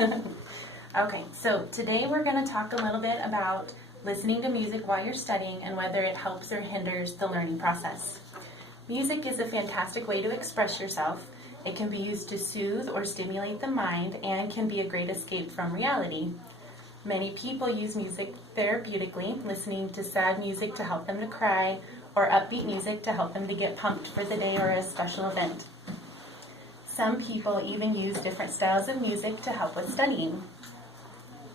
Okay, so today we're going to talk a little bit about listening to music while you're studying and whether it helps or hinders the learning process. Music is a fantastic way to express yourself. It can be used to soothe or stimulate the mind and can be a great escape from reality. Many people use music therapeutically, listening to sad music to help them to cry, or upbeat music to help them to get pumped for the day or a special event. Some people even use different styles of music to help with studying.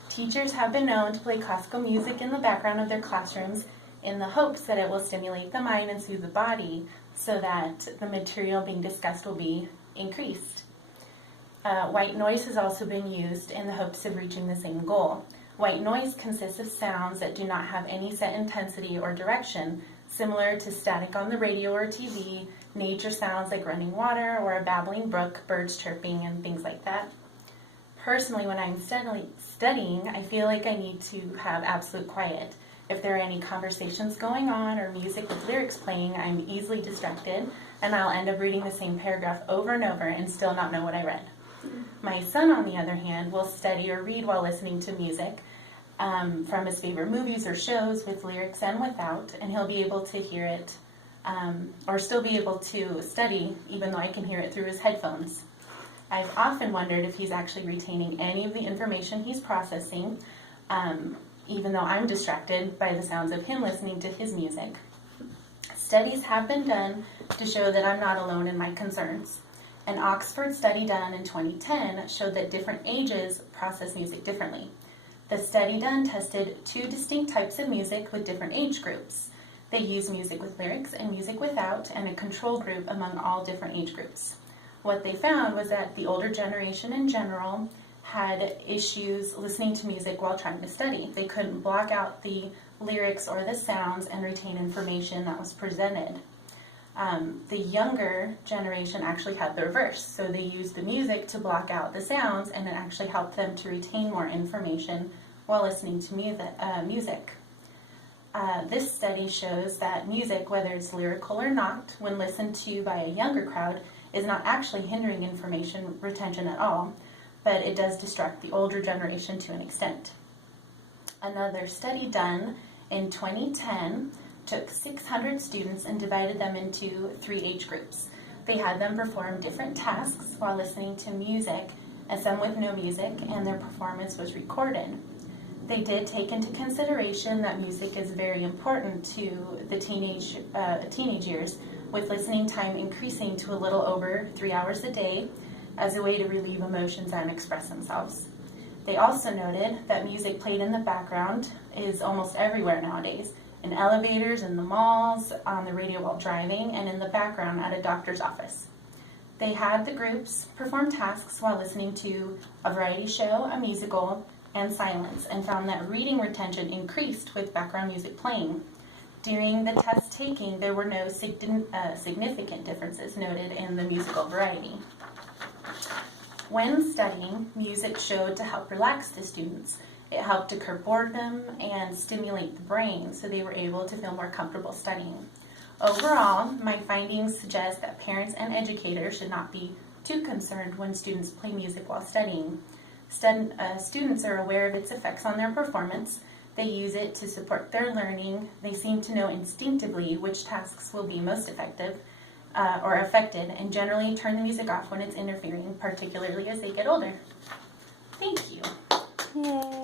Teachers have been known to play classical music in the background of their classrooms in the hopes that it will stimulate the mind and soothe the body so that the material being discussed will be increased. White noise has also been used in the hopes of reaching the same goal. White noise consists of sounds that do not have any set intensity or direction, similar to static on the radio or TV, nature sounds like running water or a babbling brook, birds chirping, and things like that. Personally, when I'm studying, I feel like I need to have absolute quiet. If there are any conversations going on or music with lyrics playing, I'm easily distracted, and I'll end up reading the same paragraph over and over and still not know what I read. My son, on the other hand, will study or read while listening to music from his favorite movies or shows with lyrics and without, and he'll be able to hear it or still be able to study even though I can hear it through his headphones. I've often wondered if he's actually retaining any of the information he's processing, even though I'm distracted by the sounds of him listening to his music. Studies have been done to show that I'm not alone in my concerns. An Oxford study done in 2010 showed that different ages process music differently. The study done tested two distinct types of music with different age groups. They used music with lyrics and music without, and a control group among all different age groups. What they found was that the older generation in general had issues listening to music while trying to study. They couldn't block out the lyrics or the sounds and retain information that was presented. The younger generation actually had the reverse, so they used the music to block out the sounds, and it actually helped them to retain more information while listening to music. This study shows that music, whether it's lyrical or not, when listened to by a younger crowd, is not actually hindering information retention at all, but it does distract the older generation to an extent. Another study done in 2010 took 600 students and divided them into 3 age groups. They had them perform different tasks while listening to music, and some with no music, and their performance was recorded. They did take into consideration that music is very important to the teenage years, with listening time increasing to a little over 3 hours a day as a way to relieve emotions and express themselves. They also noted that music played in the background is almost everywhere nowadays, in elevators, in the malls, on the radio while driving, and in the background at a doctor's office. They had the groups perform tasks while listening to a variety show, a musical, and silence, and found that reading retention increased with background music playing. During the test taking, there were no significant differences noted in the musical variety. When studying, music showed to help relax the students. It helped to curb boredom and stimulate the brain, so they were able to feel more comfortable studying. Overall, my findings suggest that parents and educators should not be too concerned when students play music while studying. Students are aware of its effects on their performance. They use it to support their learning. They seem to know instinctively which tasks will be most effective or affected, and generally turn the music off when it's interfering, particularly as they get older. Thank you. Yay.